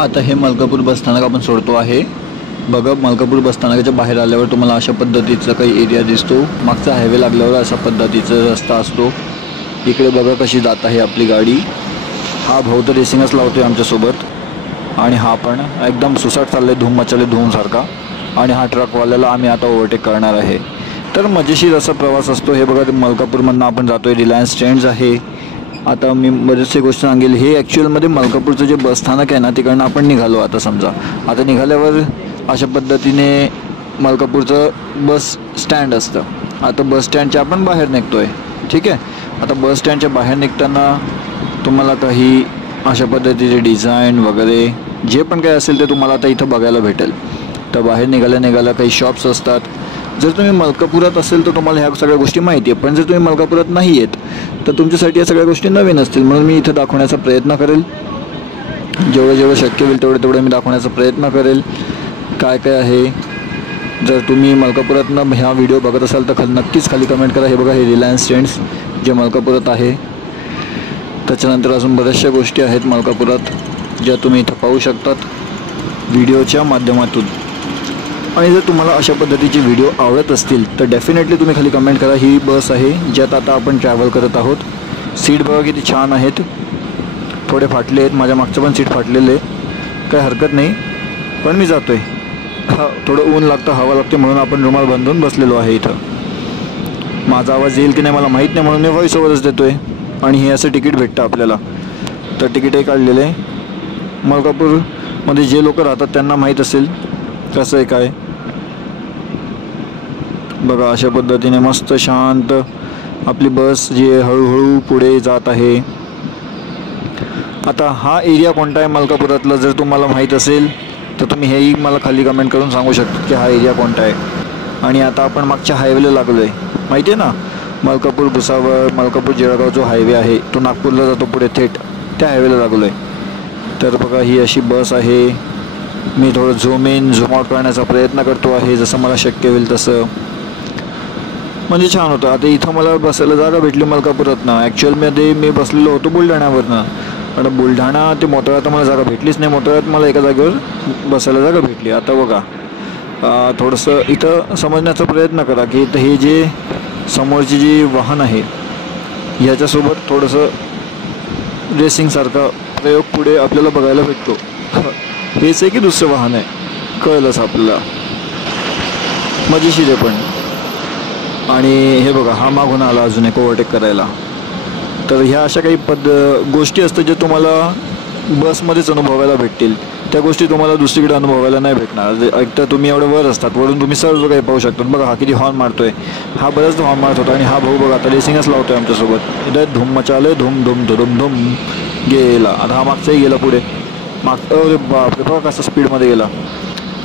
आता हे मलकापूर बसस्थानक आपण सोडतो आहे। बघा, मलकापूर बसस्थानकाच्या बाहेर आल्यावर तुम्हाला अशा पद्धतीचा काही एरिया दिसतो। मागचा हायवे लागल्यावर अशा पद्धतीचा रस्ता असतो। इकडे बघा कशी जात आहे आपली गाडी। हा भाऊ तर रेसिंगच लावतोय आमच्यासोबत आणि हा पण एकदम सुसाट चालले, धूम मचाले धूम सारखा। आणि हा ट्रकवाल्याला आम्ही आता ओव्हरटेक करणार आहे। तर मजेशीर असा प्रवास असतो। हे बघा, मलकापूरमधून आपण जातोय, रिलायन्स ट्रेंड्स आहे। आता मी बरेचसे गोष्ट सांगेल। हे ॲक्च्युअलमध्ये मलकापूरचं जे बसस्थानक आहे ना, तिकडनं आपण निघालो। आता समजा आता निघाल्यावर अशा पद्धतीने मलकापूरचं बस स्टँड असतं। आता बस स्टँडच्या आपण बाहेर निघतोय, ठीक आहे। आता बस स्टँडच्या बाहेर निघताना तुम्हाला काही अशा पद्धतीचे डिझाईन वगैरे जे पण काही असेल ते तुम्हाला आता इथं बघायला भेटेल। तर बाहेर निघाल्या काही शॉप्स असतात। जर तुम्ही मलकापुरात असेल तर तुम्हाला ह्या सगळ्या गोष्टी माहिती आहे, पण जर तुम्ही मलकापुरात नाही आहेत तर तुमच्यासाठी या सगळ्या गोष्टी नवीन असतील। म्हणून मी इथं दाखवण्याचा प्रयत्न करेल, जेवढं शक्य होईल तेवढं मी दाखवण्याचा प्रयत्न करेल काय काय आहे। जर तुम्ही मलकापुरातनं ह्या व्हिडिओ बघत असाल तर नक्कीच खाली कमेंट करा। हे बघा, हे रिलायन्स ट्रेंड्स जे मलकापुरात आहे। त्याच्यानंतर अजून बऱ्याचशा गोष्टी आहेत मलकापुरात ज्या तुम्ही इथं पाहू शकतात व्हिडिओच्या माध्यमातून। आणि जर तुम्हाला अशा पद्धतीचे व्हिडिओ आवडत असतील तर डेफिनेटली तुम्ही खाली कमेंट करा। ही बस आहे ज्यात आता आपण ट्रॅव्हल करत आहोत। सीट बघा किती छान आहेत, थोडे फाटले आहेत, माझ्या मागचं पण सीट फाटलेलं आहे, काही हरकत नाही, पण मी जातोय। थोडं ऊन लागतं, हवा लागते, म्हणून आपण रुमाल बांधून बसलेलो आहे इथं। माझा आवाज येईल की नाही मला माहीत नाही, म्हणून मी व्हॉइस ओव्हरच देतोय। आणि हे असं तिकीट भेटतं आपल्याला, तर तिकीटही काढलेलं आहे। मलकापूरमध्ये जे लोक राहतात त्यांना माहीत असेल कसं आहे काय। बघा, अशा पद्धतीने मस्त शांत आपली बस जी हळूहळू पुढे जात आहे। आता हा एरिया कोणता आहे मलकापुरातला जर तुम्हाला माहीत असेल तर तुम्ही हेही मला खाली कमेंट करून सांगू शकता की हा एरिया कोणता आहे। आणि आता आपण मागच्या हायवेला लागलो आहे, माहिती आहे ना, मलकापूर भुसावळ मलकापूर जळगाव जो हायवे आहे तो नागपूरला जातो पुढे थेट, त्या हायवेला लागलो आहे। तर बघा, ही अशी बस आहे। मी थोडं झूम इन झूम आउट करण्याचा प्रयत्न करतो आहे जसं मला शक्य होईल तसं, म्हणजे छान होतं। आता इथं मला बसायला जागा भेटली मलकापुरातनं। ॲक्च्युअलमध्ये मी बसलेलो होतो बुलढाण्यावरनं, पण बुलढाणा ते मोताळा तर मला जागा भेटलीच नाही। मोताळ्यात मला एका जागेवर बसायला जागा भेटली। आता बघा, थोडंसं इथं समजण्याचा प्रयत्न करा की इथं हे जे समोरची जी वाहन आहे ह्याच्यासोबत थोडंसं रेसिंगसारखा प्रयोग पुढे आपल्याला बघायला भेटतो। हेच आहे की दुसरं वाहन आहे, कळलंच आपल्याला, मजेशीर आहे पण। आणि हे बघा, हा मागून आला अजून एक ओव्हरटेक करायला। तर ह्या अशा काही गोष्टी असतात ज्या तुम्हाला बसमध्येच अनुभवायला भेटतील, त्या गोष्टी तुम्हाला दुसरीकडे अनुभवायला नाही भेटणार। एक तर तुम्ही एवढं वर असतात, वरून तुम्ही सर्व काही पाहू शकतात। बघा, हा किती हॉर्न मारतोय, हा बऱ्याच हॉर्न मारत होता। आणि हा भाऊ बघा आता रेसिंगच लावतोय आमच्यासोबत। इथं धूम मचाले धूम धूम धुम धूम गेला। आता हा मागचाही गेला पुढे, अरे बापरे, बघा कसं स्पीडमध्ये गेला।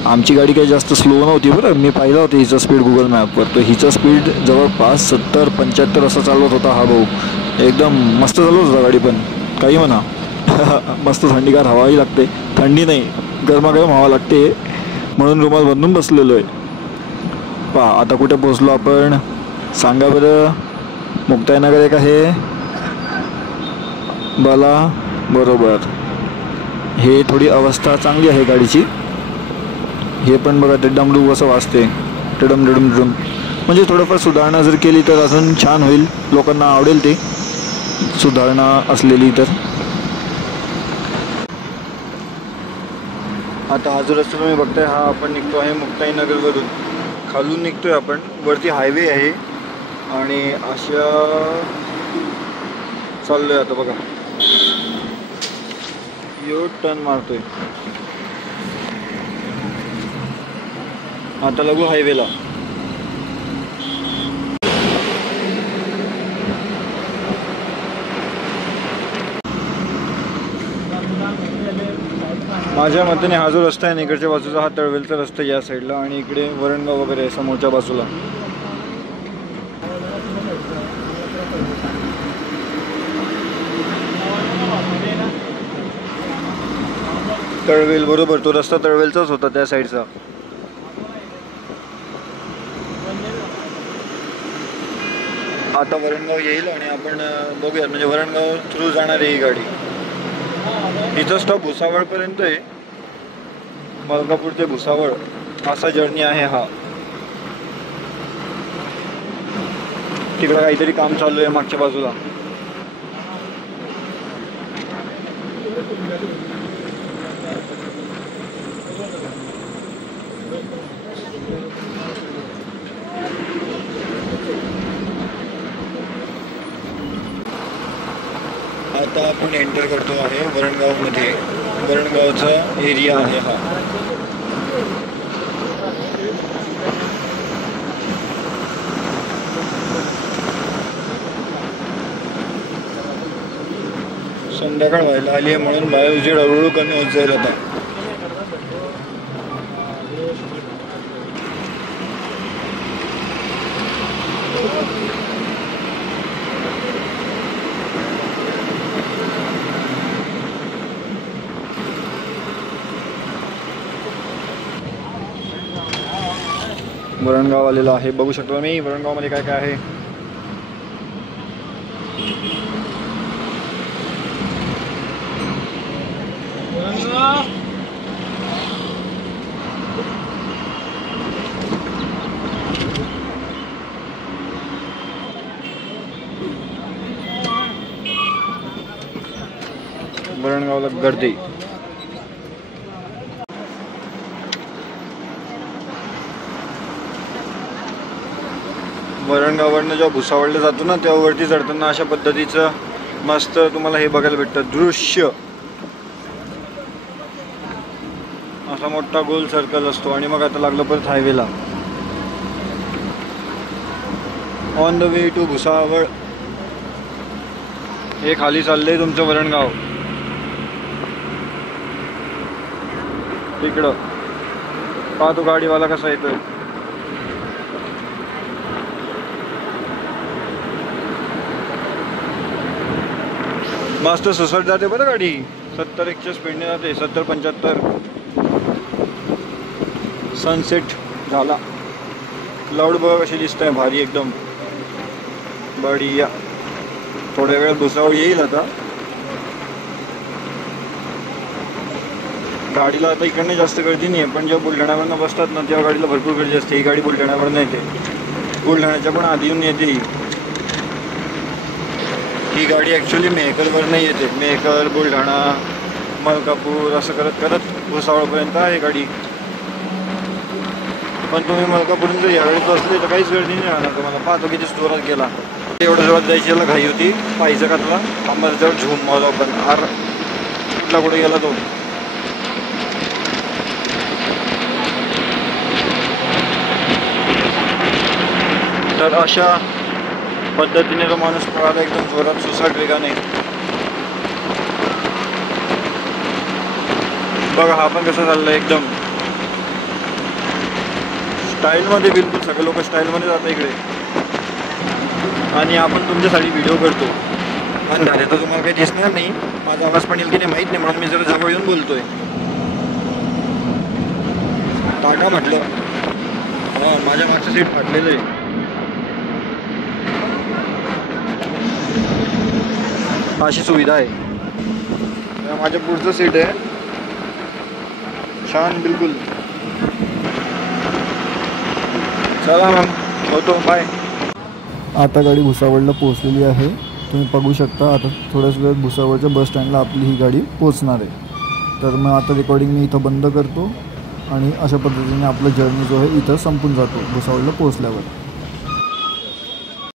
आमची गाडी काही जास्त स्लो नव्हती बरं, मी पाहिलं होतं हिचं स्पीड गुगल मॅपवर, तर हिचं स्पीड जवळपास 70-75 असं चालवत होता हा भाऊ। एकदम मस्त चालवत होता गाडी, पण काही म्हणा मस्त थंडीगार हवाही लागते, थंडी नाही गरमागरम हवा लागते, म्हणून रुमाल बांधून बसलेलो आहे। पहा आता कुठे पोचलो आपण, सांगा बरं। मुक्ताईनगर एक आहे बला, बरोबर। हे थोडी अवस्था चांगली आहे गाडीची। हे पण बघा, ते डमडू असं वाजते, डडम डडम डडम, म्हणजे थोडंफार सुधारणा जर केली तर अजून छान होईल, लोकांना आवडेल ते सुधारणा असलेली तर। आता हा जो रस्ता तुम्ही बघताय हा आपण निघतो आहे मुक्ताईनगरवरून, खालून निघतोय आपण, वरती हायवे आहे आणि अशा चाललोय। आता बघा, यो टर्न मारतोय, आता लागू हायवेला। माझ्या मतेने हा जो रस्ता आहे इकडच्या बाजूचा हा तळवेलचा रस्ता या साईडला, आणि इकडे वरणगाव वगैरे आहे समोरच्या बाजूला। तळवेल, बरोबर, तो रस्ता तळवेलचाच होता त्या साईडचा। आता वरणगाव येईल आणि आपण बघूयात, म्हणजे वरणगाव थ्रू जाणार आहे ही गाडी। हिचा स्टॉप भुसावळपर्यंत आहे, मलकापूर ते भुसावळ असा जर्नी आहे हा. तिकडं काहीतरी काम चालू आहे मागच्या बाजूला. आता आपण एंटर करतो आहे वरणगावमध्ये. वरणगावचा एरिया आहे हा. संध्याकाळ व्हायला आली आहे म्हणून बाहेर उजेड हळूहळू कमी होत जाईल आता. वरणगाव आलेला आहे, बघू शकतो मी वरणगावमध्ये काय काय आहे. वरणगावला गर्दी. वरणगाववरनं जेव्हा भुसावळला जातो ना तेव्हा वरती चढताना अशा पद्धतीचं मस्त तुम्हाला हे बघायला भेटतं दृश्य. असा मोठा गोल सर्कल असतो आणि मग आता लागलं परत हायवेला. On the way to Bhusawal. हे खाली चाललंय तुमचं वरणगाव. तिकडं पहा तो गाडीवाला कसा येतोय. मस्त सुसट जाते बरं गाडी. 70-1च्या स्पीडने जाते. 70-75. सनसेट झाला. क्लाउड बघा कशी दिसत आहे, भारी एकदम बढिया. थोड्या वेळात भुसावळ येईल आता. गाडीला आता इकडनं जास्त गर्दी नाही आहे, पण जेव्हा बुलढाण्यावरनं बसतात ना तेव्हा गाडीला भरपूर गर्दी असते. ही गाडी बुलढाण्यावरनं येते, बुलढाण्याच्या पण आधी येऊन येते. ही गाडी ॲक्च्युली मेहकरवरनं येते. मेहकर, बुलढाणा, मलकापूर असं करत करत भुसावळपर्यंत आहे गाडी. पण तुम्ही मलकापूरून जर यावेळी बसले तर काहीच गर्दी नाही राहणार तुम्हाला. पाहतो किती जोरात गेला. एवढं जोरात जायची याला घाई होती. पाहिजे का तुला आम्हाला जवळ झूम मारला पण आर कुठला कुठे गेला तो. तर अशा पद्धतीने तो माणूस पळाला एकदम जोरात सुसाट वेगाने. बघा हा पण कसा चाललाय एकदम स्टाईलमध्ये. बिलकुल सगळे लोक स्टाईलमध्ये जातात इकडे. आणि आपण तुमच्यासाठी व्हिडिओ करतो. अंधारे तर तुम्हाला काही दिसणार नाही. माझा आवाज पण येईल की नाही माहीत नाही, म्हणून मी जरा जवळ येऊन बोलतोय. टाटा म्हटलं. हा माझ्या मागचं सीट फाटलेलं आहे. अशी सुविधा आहे. माझ्या पुढचं सीट आहे छान बिलकुल. चला मग होतो, बाय. आता गाडी भुसावळला पोहोचलेली आहे. तुम्ही बघू शकता आता थोड्याच वेळात भुसावळच्या बस स्टँडला आपली ही गाडी पोहोचणार आहे. तर मग आता रेकॉर्डिंग मी इथं बंद करतो आणि अशा पद्धतीने आपला जर्नी जो आहे इथं संपून जातो भुसावळला पोहोचल्यावर.